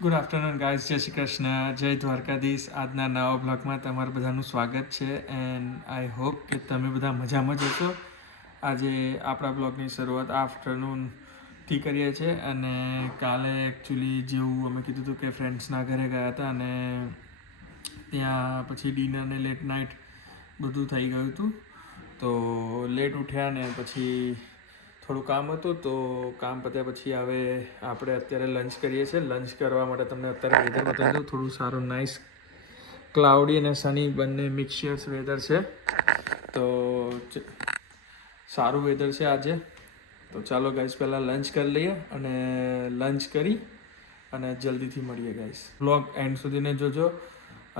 Good afternoon guys, જય શ્રી કૃષ્ણ, જય દ્વારકાધીશ. આજના નવા બ્લોગમાં તમારું બધાનું સ્વાગત છે એન્ડ આઈ હોપ કે તમે બધા મજામાં જ હશો. આજે આપણા બ્લોગની શરૂઆત આફ્ટરનૂનથી કરીએ છીએ અને કાલે એકચ્યુઅલી જેવું અમે કીધું હતું કે ફ્રેન્ડ્સના ઘરે ગયા હતા અને ત્યાં પછી ડિનર ને લેટ નાઇટ બધું થઈ ગયું હતું. તો લેટ ઉઠ્યા ને પછી થોડું કામ હતું તો કામ પત્યા પછી હવે આપણે અત્યારે લંચ કરીએ છીએ. લંચ કરવા માટે તમને અત્યારે વેધર બતાવી દઉં. થોડું સારું નાઇસ ક્લાઉડી અને સની બંને મિક્સચર્સ વેધર છે. તો સારું વેધર છે આજે. તો ચાલો ગાઈસ પહેલાં લંચ કરી લઈએ અને લંચ કરી અને જલ્દીથી મળીએ ગાઈસ. બ્લોગ એન્ડ સુધીને જોજો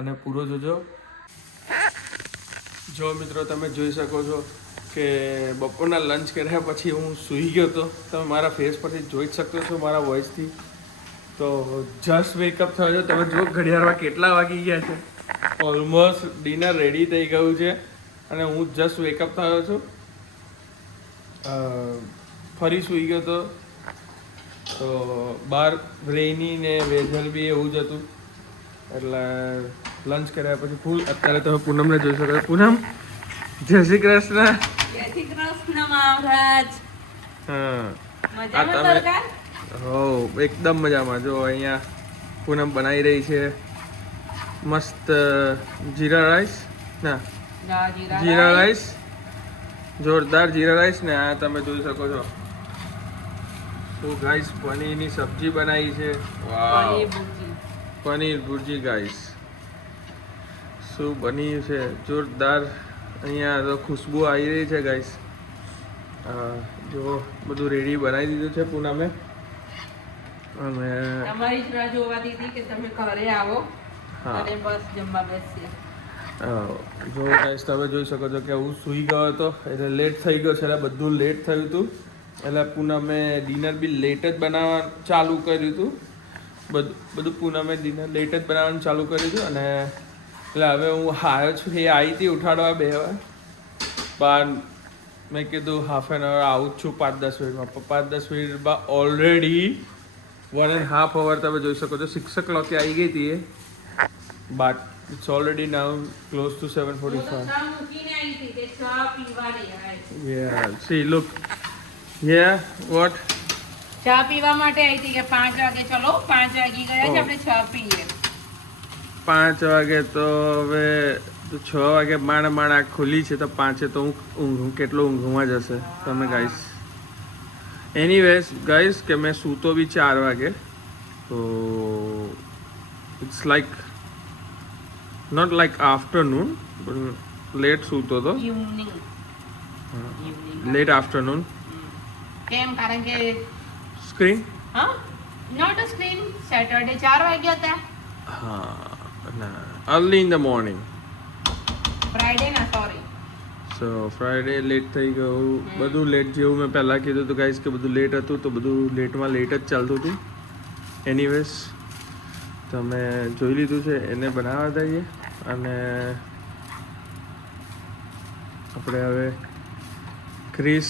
અને પૂરો જોજો. જો મિત્રો તમે જોઈ શકો છો કે બપોરના લંચ કર્યા પછી હું સૂઈ ગયો હતો. તમે મારા ફેસ પરથી જોઈ જ શકો છો, મારા વોઇસથી. તો જસ્ટ વેકઅપ થયો છે. તમે જો ઘડિયાળમાં કેટલા વાગી ગયા છે. ઓલમોસ્ટ ડિનર રેડી થઈ ગયું છે અને હું જસ્ટ વેકઅપ થયો છું. ફરી સૂઈ ગયો હતો. તો બહાર રેની ને વેધર બી એવું જ હતું એટલે લંચ કર્યા પછી ફૂલ. અત્યારે તમે પૂનમને જોઈ શકો છો. પૂનમ, જય શ્રી કૃષ્ણ. જય શ્રી કૃષ્ણ મહારાજ. હા, મજામાં સરકાર? હો એકદમ મજામાં. જો અહીંયા પૂનમ બનાવી રહી છે મસ્ત જીરા રાઈસ. ના, જીરા રાઈસ, જોરદાર જીરા રાઈસ. ને આ તમે જોઈ શકો છો તો ગાઈસ પનીરની સબ્જી બનાવી છે. વાવ, પનીર ભુરજી ગાઈસ. શું બન્યું છે જોરદાર. અહીંયા તો ખુશ્બુ આવી રહી છે ગાઈસ. જો બધું રેડી બનાવી દીધું છે પૂનમે. અને તમારી જ રાહ જોવાતી હતી કે તમે ઘરે આવો અને બસ જમવા બેસીએ. જો ગાઈસ તમે જોઈ શકો છો કે હું સૂઈ ગયો હતો એટલે લેટ થઈ ગયો છે. એટલે બધું લેટ થયું હતું એટલે પૂનમે ડિનર બી લેટ જ બનાવવાનું ચાલુ કર્યું હતું. બધું પૂનમે ડિનર લેટ જ બનાવવાનું ચાલુ કર્યું હતું. અને એટલે હવે હું આવ્યો છું. એ આવી હતી ઉઠાડવા 2 વાર, પણ મેં કીધું હાફ એન અવર આવું જ છું 5-10 મિનિટમાં. 5-10 મિનિટમાં ઓલરેડી 1.5 hour તમે જોઈ શકો છો. 6 o'clock આવી ગઈ હતી એ, but it's already now close to 7:45. મૂકીને આવી હતી તે ચા પીવાની આવી. Yeah, see, look. Yeah, what? ચા પીવા માટે આવી હતી કે 5 વાગે ચલો 5 વાગી ગયા છે આપણે ચા પીએ. 5 વાગે તો હવે તો 6 વાગે માંડ આંખ ખુલી છે તો 5 તો હું કેટલો ઊંઘમાં જશે તમે ગાઈસ. એનીવેઝ ગાઈસ કે મેં સૂતો બી 4 વાગે. તો it's like not like afternoon પણ લેટ સૂતો હતો. ઇવનિંગ. Late afternoon. કેમ? કારણ કે સ્ક્રીન હા નોટ અ સ્ક્રીન સેટરડે 4 વાગ્યા હતા. હા, ના, early in the morning. Friday ના સોરી. સો ફ્રાઈડે લેટ થઈ ગયું. બધું લેટ જેવું મેં પહેલાં કીધું હતું ગાઈસ કે બધું લેટ હતું તો બધું લેટમાં લેટ જ ચાલતું હતું. એનીવેઝ તમે જોઈ લીધું છે એને બનાવવા દઈએ અને આપણે હવે ક્રિસ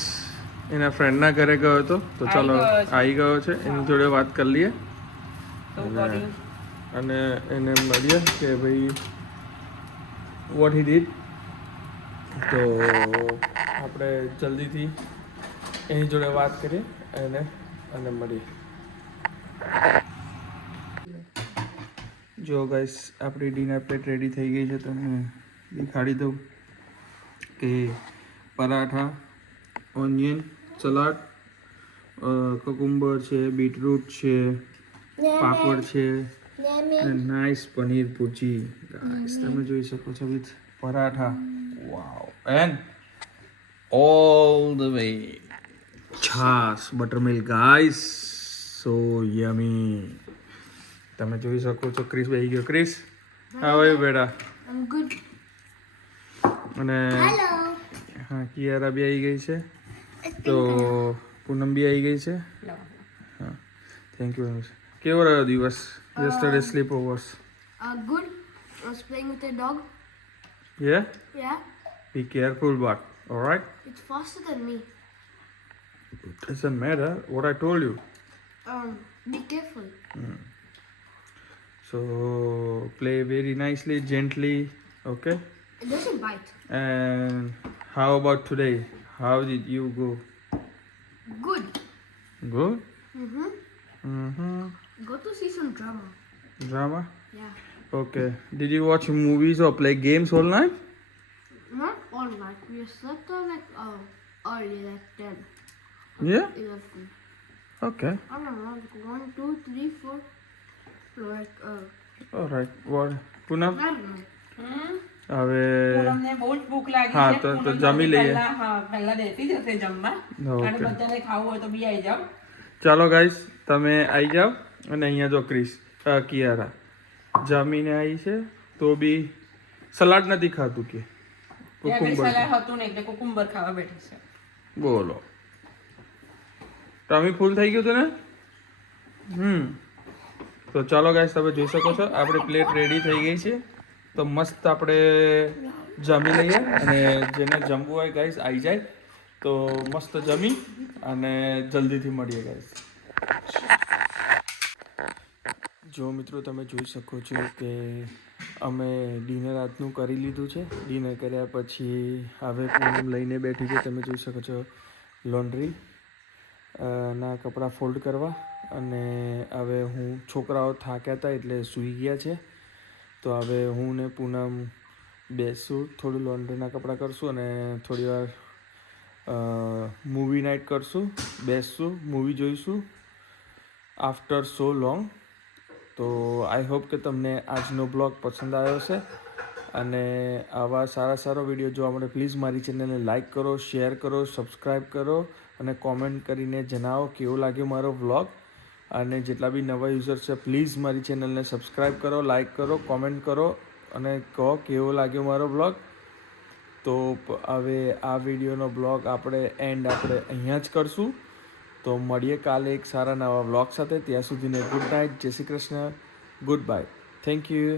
એના ફ્રેન્ડના ઘરે ગયો હતો તો ચાલો આવી ગયો છે. એની જોડે વાત કરી લઈએ અને એને મળીએ કે ભાઈ વોટ હી ડીડ. તો આપણે જલ્દીથી એની જોડે વાત કરીએ અને મળીએ. જો ગાઈસ આપણી ડિનર પ્લેટ રેડી થઈ ગઈ છે. તમને દેખાડી દઉં કે પરાઠા, ઓનિયન, સલાડ, કકુંબર છે, બીટરૂટ છે, પાપડ છે અને નાઇસ પનીર ભુરજી ગાઈસ તમે જોઈ શકો છો with paratha. Wow, and all the way છાસ બટરમિલ્ક ગાઈસ. સો યમી. તમે જોઈ શકો છો ક્રિસ બેહી ગયો. ક્રિસ, હાઉ આર યુ બેટા? I'm good. અને Hello. હા, કિયારા બી આવી ગઈ છે. તો પૂનમ બી આવી ગઈ છે. હા, થેન્ક યુ વેરી મચ. કેવો રહ્યો દિવસ? Yesterday sleep overs? Good. I was playing with a dog. Yeah? Yeah. Be careful, but alright? It's faster than me. It doesn't matter what I told you. Be careful. So play very nicely, gently, okay? It doesn't bite. And how about today? How did you go? Good. Good? Mm-hmm. Go to see some drama. Drama? Yeah. Okay. Did you watch movies or play games all night? Not all night. We slept like early, like 10. Yeah? 11. Okay. I don't know, like 1, 2, 3, 4. Like, Alright. What? Punam? I don't know. હવે પૂનમને બહુ જ ભૂખ લાગી હા, છે. તો પૂનમ જમી સૌથી લઈએ. પહેલા બેસી જશે જમવા. Okay. અને બધાને ખાવું હોય તો બી આવી જાઓ. ચાલો ગાઈસ, તમે આવી જાઓ. અને અહીંયા જો કિયારા જમીને આવી છે તો બી સલાડ નથી ખાતું કે ત્યાં આગળ કુકુંબર સલાડ હતું ને એટલે કુકુંબર ખાવા બેઠી છે. બોલો ટમી ફૂલ થઈ ગયું હતું ને તો ચાલો ગાઈસ, તમે જોઈ શકો છો આપણી પ્લેટ રેડી થઈ ગઈ છે. તો મસ્ત આપણે જમી લઈએ અને જેને જમવું હોય ગાઈસ આવી જાય તો મસ્ત જમી અને જલ્દીથી મળીએ ગાઈસ. જો મિત્રો તમે જોઈ શકો છો કે અમે ડિનર આજનું કરી લીધું છે. ડિનર કર્યા પછી હવે પૂનમ લઈને બેઠી છે. તમે જોઈ શકો છો લોન્ડ્રી ના કપડાં ફોલ્ડ કરવા. અને હવે હું છોકરાઓ થાક્યા હતા એટલે સૂઈ ગયા છે. તો હવે હું ને પૂનમ બેસું, થોડું લોન્ડ્રીના કપડાં કરશું અને થોડી વાર મૂવી નાઇટ કરશું, બેસશું, મૂવી જોઈશું આફ્ટર સો લોંગ. તો આઈ હોપ કે તમને આજનો બ્લોગ પસંદ આવ્યો છે અને આવા સારા વિડીયો જોવા માટે પ્લીઝ મારી ચેનલને લાઇક કરો, શેર કરો, સબસ્ક્રાઈબ કરો અને કોમેન્ટ કરીને જણાવો કેવો લાગ્યો મારો વ્લોગ. અને જેટલા બી નવા યુઝર છે પ્લીઝ મારી ચેનલને સબસ્ક્રાઈબ કરો, લાઇક કરો, કોમેન્ટ કરો અને કહો કેવો લાગ્યો મારો વ્લોગ. તો હવે આ વિડીયોનો બ્લોગ આપણે અહીંયા જ કરશું. તો મળીએ કાલે એક સારા નવા વ્લોગ સાથે. ત્યાં સુધીને ગુડ નાઇટ, જય Shri Krishna, good bye, thank you.